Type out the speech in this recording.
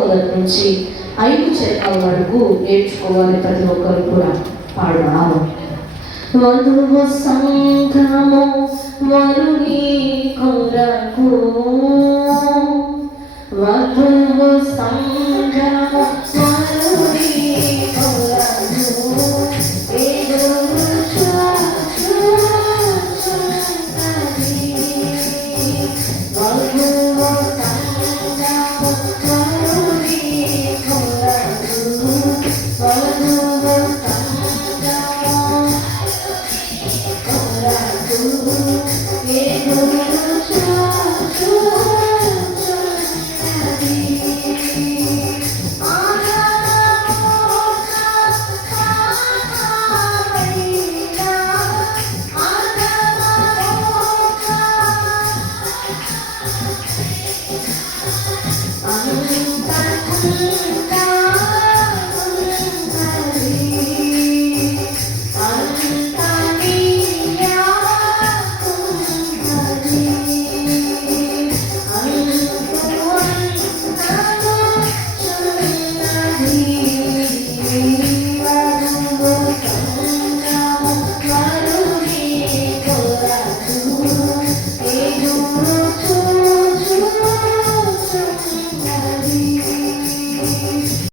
మొదటి నుంచి 5 చరణాల వరకు నేర్చుకోవాలి. ప్రతి ఒక్కరు కూడా పాడదాము. వధువు సంఘము వరుని కొరకు, వధువు సంఘము